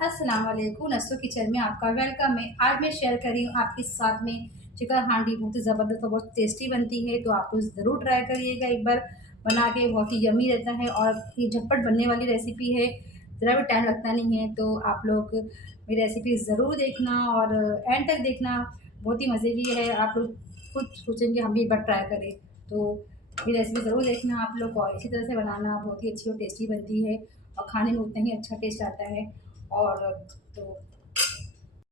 अस्सलाम वालेकुम। नस्सो किचन में आपका वेलकम है। आज मैं शेयर कर रही हूँ आपके साथ में चिकन हांडी। बहुत ही ज़बरदस्त और बहुत टेस्टी बनती है, तो आप ज़रूर ट्राई करिएगा एक बार बना के। बहुत ही यम्मी रहता है और ये झटपट बनने वाली रेसिपी है, ज़रा भी टाइम लगता नहीं है। तो आप लोग मेरी रेसिपी ज़रूर देखना और एंड तक देखना, बहुत ही मज़े की है। आप लोग खुद सोचेंगे हम भी एक बार ट्राई करें, तो ये रेसिपी ज़रूर देखना आप लोग। और इसी तरह से बनाना, बहुत ही अच्छी और टेस्टी बनती है और खाने में उतना ही अच्छा टेस्ट आता है। और तो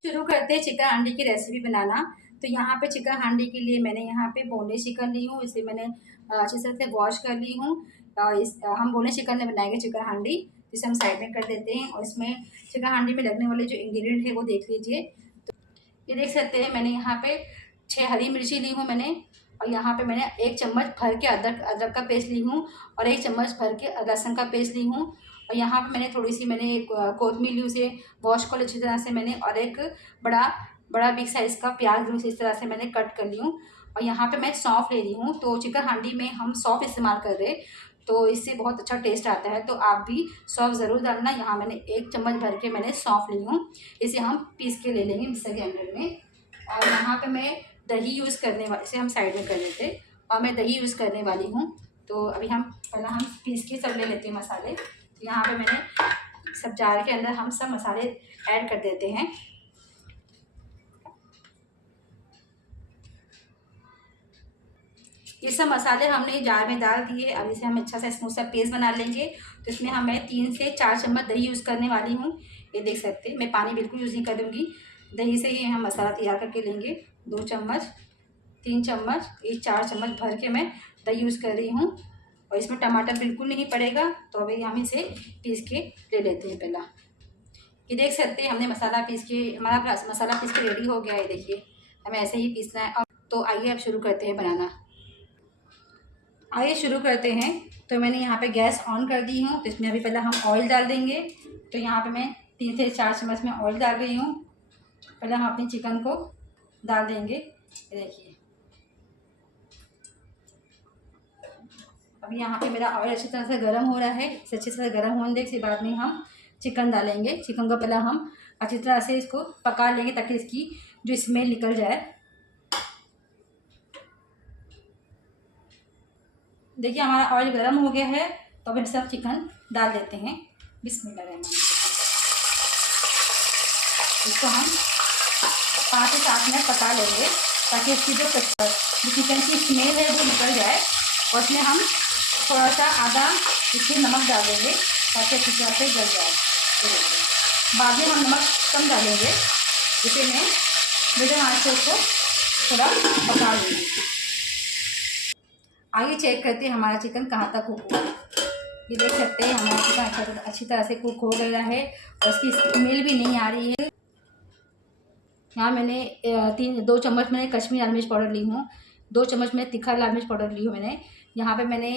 शुरू करते हैं चिकन हांडी की रेसिपी बनाना। तो यहाँ पे चिकन हांडी के लिए मैंने यहाँ पे बोनलेस चिकन ली हूँ, इसे मैंने अच्छी तरह से वॉश कर ली हूँ। हम बोनलेस चिकन में बनाएंगे चिकन हांडी, जिसे हम साइड में कर देते हैं। और इसमें चिकन हांडी में लगने वाले जो इंग्रेडिएंट है वो देख लीजिए। तो ये देख सकते हैं, मैंने यहाँ पे 6 हरी मिर्ची ली हूँ मैंने। और यहाँ पे मैंने 1 चम्मच भर के अदरक का पेस्ट ली हूँ और 1 चम्मच भर के लहसुन का पेस्ट ली हूँ। और यहाँ पे मैंने थोड़ी सी कोतमीर ली, उसे वॉश कर अच्छी तरह से मैंने। और एक बड़ा बिग साइज़ का प्याज लूँ, इस तरह से मैंने कट कर ली हूँ। और यहाँ पे मैं सौंफ ले रही हूँ। तो चिकन हांडी में हम सौंफ इस्तेमाल कर रहे हैं, तो इससे बहुत अच्छा टेस्ट आता है। तो आप भी सौंफ ज़रूर डालना। यहाँ मैंने 1 चम्मच भर के मैंने सौंफ ली हूँ, इसे हम पीस के ले लेंगे मिक्सर ग्राइंडर में। और यहाँ पे मैं दही यूज़ करने वाली, इसे हम साइड में कर लेते हैं। और मैं दही यूज़ करने वाली हूँ। तो अभी हम पीस के सब ले लेते हैं मसाले। तो यहाँ पे मैंने सब जार के अंदर हम सब मसाले ऐड कर देते हैं। ये सब मसाले हमने जार में डाल दिए। अब इसे हम अच्छा सा स्मूथ सा पेस्ट बना लेंगे। तो इसमें मैं 3 से 4 चम्मच दही यूज़ करने वाली हूँ। ये देख सकते हैं, मैं पानी बिल्कुल यूज़ नहीं करूँगी, दही से ही हम मसाला तैयार करके लेंगे। 2 चम्मच, 3 चम्मच, ये 4 चम्मच भर के मैं दही यूज़ कर रही हूँ। और इसमें टमाटर बिल्कुल नहीं पड़ेगा। तो अभी हम इसे पीस के ले लेते हैं पहला। ये देख सकते हैं, हमने हमारा मसाला पीस के रेडी हो गया है। देखिए, हमें ऐसे ही पीसना है। तो आइए अब शुरू करते हैं बनाना। आइए शुरू करते हैं। तो मैंने यहाँ पे गैस ऑन कर दी हूँ। तो इसमें अभी पहले हम ऑयल डाल देंगे। तो यहाँ पे मैं 3 से 4 चम्मच में ऑयल डाल रही हूँ। पहले हम अपने चिकन को डाल देंगे। ये देखिए, अभी यहाँ पे मेरा ऑयल अच्छी तरह से गर्म हो रहा है। इसे अच्छी तरह से गर्म होने के बाद में हम चिकन डालेंगे। चिकन को पहले हम अच्छी तरह से इसको पका लेंगे, ताकि इसकी जो स्मेल निकल जाए। देखिए, हमारा ऑयल गर्म हो गया है। तो अब सब चिकन डाल देते हैं। बिस्मिल्लाह। इसको हम 5 से 7 मिनट पका लेंगे, ताकि इसकी जो चिकन की स्मेल है वो निकल जाए। और इसमें हम थोड़ा सा आधा इसमें नमक डाल देंगे, ताकि अच्छी तरह से गल जाए। बाद में हम नमक कम डालेंगे। इसे मैं मीडियम आंच से उसको थोड़ा पका लूँगी। आइए चेक करते हैं हमारा चिकन कहाँ तक कुक हुआ। ये देख सकते हैं, हमारा चिकन अच्छी तरह से कुक हो गया है और इसकी स्मेल भी नहीं आ रही है। यहाँ मैंने 2 चम्मच मैंने कश्मीरी लाल मिर्च पाउडर ली हूँ। 2 चम्मच मैंने तीखा लाल मिर्च पाउडर ली हूँ मैंने। यहाँ पे मैंने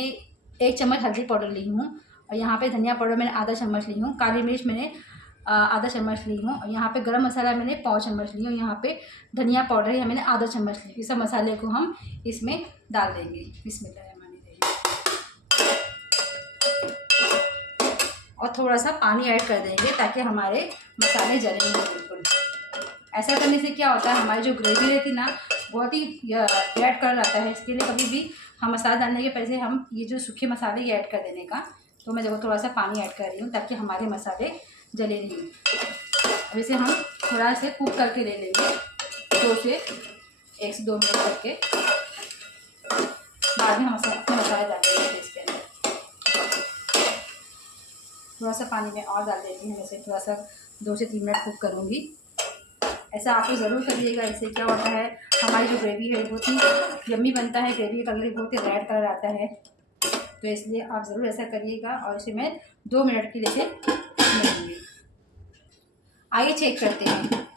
1 चम्मच हल्दी पाउडर ली हूँ। और यहाँ पे धनिया पाउडर मैंने आधा चम्मच ली हूँ। काली मिर्च मैंने आधा चम्मच ली हूँ। और यहाँ पे गरम मसाला मैंने 1 चम्मच ली हूँ। यहाँ पे धनिया पाउडर है मैंने आधा चम्मच ली। इस सब मसाले को हम इसमें डाल देंगे। बिस्मिल्लाहिर्रहमानिर्रहीम। और थोड़ा सा पानी ऐड कर देंगे, ताकि हमारे मसाले जले नहीं बिल्कुल। ऐसा करने से क्या होता है, हमारी जो ग्रेवी रहती ना, बहुत ही रेड कलर आता है। इसके लिए कभी भी हम मसाला डालने के पहले हम ये जो सूखे मसाले ये ऐड कर देने का। तो मैं देखो थोड़ा सा पानी ऐड कर रही हूँ, ताकि हमारे मसाले जले नहीं। अब इसे हम थोड़ा से कुक करके ले लेंगे, 1 से 2 मिनट करके। बाद में हम अपने मसाले डाल देंगे इसके अंदर। थोड़ा सा पानी में और डाल देती हूँ। वैसे थोड़ा सा 2 से 3 मिनट कुक करूँगी। ऐसा आप लोग ज़रूर करिएगा। इससे क्या होता है, हमारी जो ग्रेवी है बहुत ही यम्मी बनता है। ग्रेवी का कलर बहुत ही रेड कलर आता है। तो इसलिए आप ज़रूर ऐसा करिएगा। और इसे मैं 2 मिनट के लिए भूनूंगी। आइए चेक करते हैं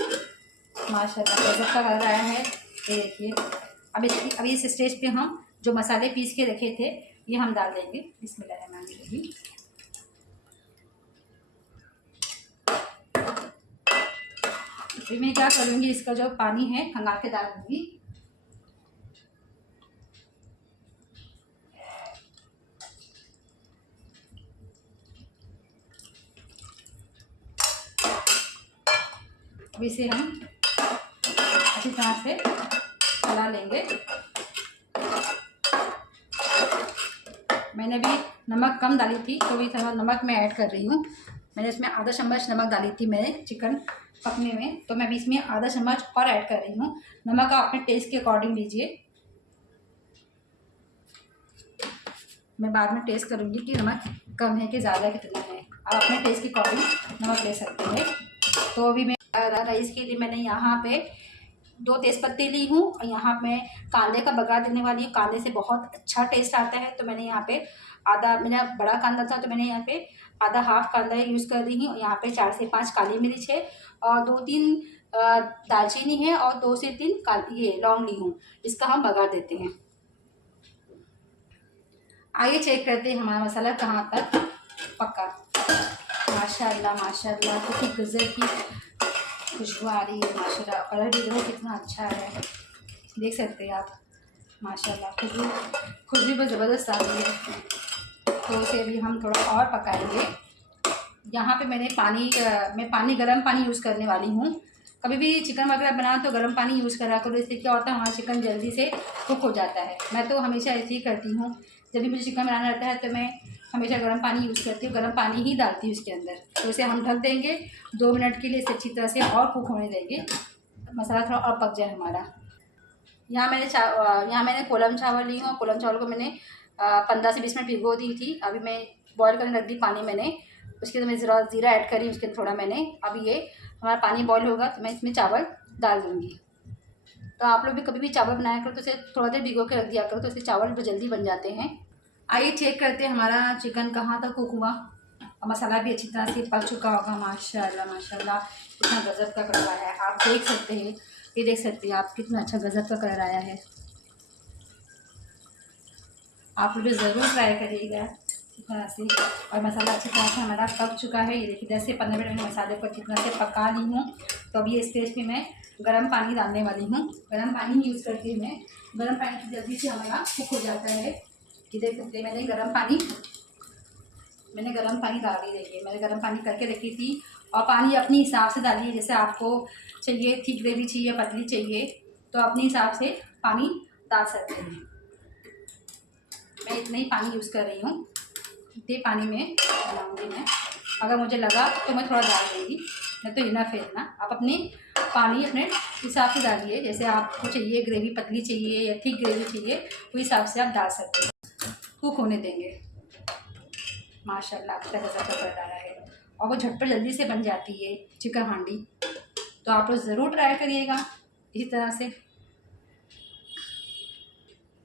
माशाल्लाह गज़ब का कलर आया है। ये देखिए, अब इस स्टेज पे हम जो मसाले पीस के रखे थे ये हम डाल देंगे। बिस्मिल्लाहिर्रहमानिर्रहीम। फिर मैं क्या करूँगी, इसका जो पानी है खंगाल के डाल दूँगी। अब इसे हम अच्छी तरह से चला लेंगे। मैंने भी नमक कम डाली थी तो भी थोड़ा नमक मैं ऐड कर रही हूँ। मैंने इसमें आधा चम्मच नमक डाली थी मैंने चिकन पकने में, तो मैं भी इसमें आधा चम्मच और ऐड कर रही हूँ। नमक आप अपने टेस्ट के अकॉर्डिंग लीजिए। मैं बाद में टेस्ट करूँगी कि नमक कम है कि ज़्यादा कितना है। आप अपने टेस्ट के अकॉर्डिंग नमक ले सकते हैं। तो अभी मैं राइस के लिए मैंने यहाँ पे 2 तेज़पत्ती ली हूँ और यहाँ मैं कांदे का बघार देने वाली हूँ। कांदे से बहुत अच्छा टेस्ट आता है। तो मैंने यहाँ पे आधा, मेरा बड़ा कांदा था तो मैंने यहाँ पे आधा हाफ कांदा यूज़ कर रही हूँ। यहाँ पे 4 से 5 काली मिर्च है और 2-3 दालचीनी है और 2 से 3 ये लौंग ली हूँ। इसका हम बघार देते हैं। आइए चेक करते हैं हमारा मसाला कहाँ तक पका। माशाल्लाह माशाल्लाह, कितनी गज़ब की खुशबू आ रही है। माशाल्लाह, कलर भी देखो कितना अच्छा है, देख सकते हैं आप। माशाल्लाह खुशबू बहुत ज़बरदस्त आ रही है। तो इसे अभी हम थोड़ा और पकाएंगे। यहाँ पे मैं पानी गर्म पानी यूज़ करने वाली हूँ। कभी भी चिकन वगैरह बनाओ तो गर्म पानी यूज़ करा करो। इससे क्या होता है, हमारा चिकन जल्दी से कुक हो जाता है। मैं तो हमेशा ऐसे ही करती हूँ। जब भी मुझे चिकन बनाना रहता है तो मैं हमेशा गर्म पानी यूज़ करती हूँ। गर्म पानी ही डालती हूँ इसके अंदर। तो इसे हम ढक देंगे 2 मिनट के लिए। इसे अच्छी तरह से और कुक होने देंगे, मसाला थोड़ा और पक जाए हमारा। यहाँ मैंने कोलम चावल ली हूँ। कोलम चावल को मैंने 15 से 20 मिनट भिगो दी थी। अभी मैं बॉईल करने रख दी पानी मैंने। उसके अंदर मैं ज़ीरा ऐड करी, उसके अंदर थोड़ा मैंने। अब ये हमारा पानी बॉईल होगा तो मैं इसमें चावल डाल दूँगी। तो आप लोग भी कभी भी चावल बनाया करो तो इसे थोड़ा देर भिगो के रख दिया करो, तो इससे चावल जल्दी बन जाते हैं। आइए चेक करते हैं हमारा चिकन कहाँ तक कुक हुआ और मसाला भी अच्छी तरह से पक चुका होगा। माशाल्लाह माशाल्लाह, कितना गज़ब का कलर आया है। आप देख सकते हैं, ये देख सकते हैं आप कितना अच्छा गज़ब का कलर आया है। आप लोग ज़रूर ट्राई करिएगा इस तरह से। और मसाला अच्छी तरह से हमारा पक चुका है। ये देखिए 10 से 15 मिनट में मसाले को अच्छी तरह से पका ली हूँ। तो अभी इस स्टेज पे मैं गर्म पानी डालने वाली हूँ। गर्म पानी ही यूज़ करती हूँ मैं। गर्म पानी से जल्दी से हमारा कुक हो जाता है। ये देख सकते हैं मैंने गर्म पानी डाल दी। देखिए मैंने गर्म पानी करके रखी थी। और पानी अपने हिसाब से डालिए, जैसे आपको चाहिए थिक ग्रेवी चाहिए पतली चाहिए तो अपने हिसाब से पानी डाल सकते हैं। मैं इतना ही पानी यूज़ कर रही हूँ, इतने पानी में बनाऊँगी मैं। अगर मुझे लगा तो मैं थोड़ा डाल दूँगी, नहीं तो इनफ है इतना। आप अपने पानी अपने हिसाब से डालिए, जैसे आपको चाहिए ग्रेवी पतली चाहिए या थिक ग्रेवी चाहिए तो हिसाब से आप डाल सकते हैं। कुक होने देंगे। माशाल्लाह कितना गज़ब का कलर आया है और वो झटपट जल्दी से बन जाती है चिकन हांडी। तो आप लोग ज़रूर ट्राई करिएगा इसी तरह से।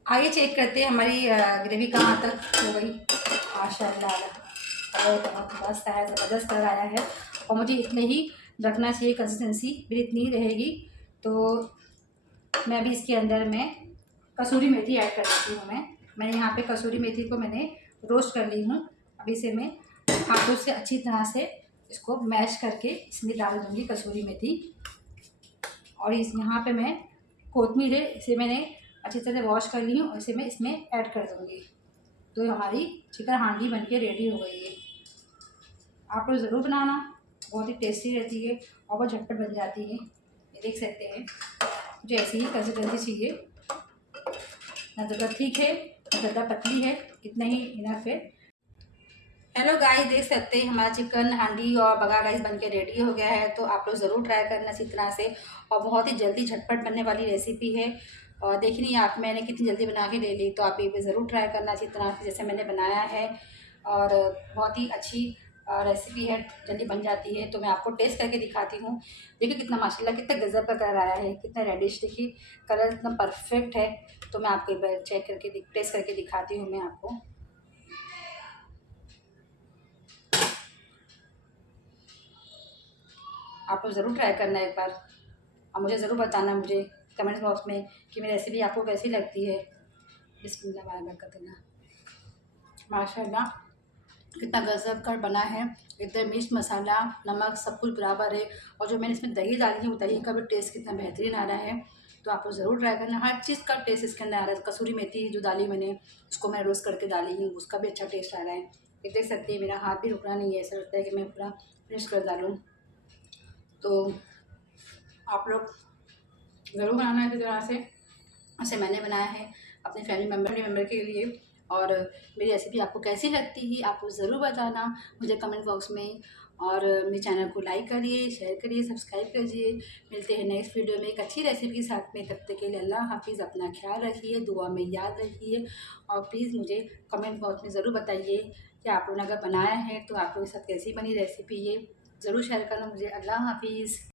आइए चेक करते हैं हमारी ग्रेवी कहाँ तक हो गई। माशाल्लाह कलर बहुत मस्त है, ज़बरदस्त कलर आया है। और मुझे इतने ही रखना चाहिए, कंसिस्टेंसी मेरी इतनी ही रहेगी। तो मैं भी इसके अंदर में कसूरी मेथी ऐड कर देती हूँ। मैंने यहाँ पे कसूरी मेथी को मैंने रोस्ट कर ली हूँ। अब इसे मैं हाथों से अच्छी तरह से इसको मैश करके इसमें डाल दूँगी कसूरी मेथी। और यहाँ पे मैं कोतमीर है, इसे मैंने अच्छी तरह से वॉश कर ली हूँ और इसे मैं इसमें ऐड कर दूँगी। तो हमारी चिकन हांडी बनके रेडी हो गई है। आप लोग ज़रूर बनाना, बहुत ही टेस्टी रहती है और बहुत झटपट बन जाती है। ये देख सकते हैं मुझे ऐसी ही कंसिस्टेंसी चाहिए, ना ज़्यादा ठीक है ना ज़्यादा पतली है, इतना ही इनफ है। हेलो गाइस, देख सकते हैं हमारा चिकन हांडी और बगार राइस बनके रेडी हो गया है। तो आप लोग ज़रूर ट्राई करना इसी तरह से। और बहुत ही जल्दी झटपट बनने वाली रेसिपी है। और देखनी आप मैंने कितनी जल्दी बना के ले ली। तो आप ये भी ज़रूर ट्राई करना इसी तरह से जैसे मैंने बनाया है। और बहुत ही अच्छी रेसिपी है, जल्दी बन जाती है। तो मैं आपको टेस्ट करके दिखाती हूँ। देखिए कितना माशाल्लाह कितना गज़ब का कलर आया है, कितना रेडिश। देखिए कलर इतना परफेक्ट है। तो मैं आपको एक बार चेक करके टेस्ट करके दिखाती हूँ मैं आपको। आप लोग ज़रूर ट्राई करना एक बार और मुझे ज़रूर बताना मुझे कमेंट्स बॉक्स में कि मेरी रेसिपी आपको कैसी लगती है। बिस्मिल्लाह बरकतुल्लाह। माशाल्लाह कितना गज़ब का बना है। एकदम मिर्च मसाला नमक सब कुछ बराबर है। और जो मैंने इसमें दही डाली है वो दही का भी टेस्ट कितना बेहतरीन आ रहा है। तो आप लोग ज़रूर ट्राई करना। हर चीज़ का टेस्ट इसके अंदर आ रहा है। कसूरी मेथी जो डाली मैंने उसको मैं रोस्ट करके डाली हूँ, उसका भी अच्छा टेस्ट आ रहा है। ये देख सकती है मेरा हाथ भी रुकना नहीं है, ऐसा लगता है कि मैं पूरा फिनिश कर डालूँ। तो आप लोग ज़रूर बनाना इसी तरह से, ऐसे मैंने बनाया है अपने फैमिली मेम्बर के लिए। और मेरी रेसिपी आपको कैसी लगती है आपको ज़रूर बताना मुझे कमेंट बॉक्स में। और मेरे चैनल को लाइक करिए, शेयर करिए, सब्सक्राइब कीजिए। मिलते हैं नेक्स्ट वीडियो में एक अच्छी रेसिपी के साथ में। तब तक के लिए अल्लाह हाफिज़। अपना ख्याल रखिए, दुआ में याद रखिए। और प्लीज़ मुझे कमेंट बॉक्स में ज़रूर बताइए कि आप लोगों ने अगर बनाया है तो आप लोगों के साथ कैसी बनी रेसिपी, ये ज़रूर शेयर करना मुझे। अल्लाह हाफिज़।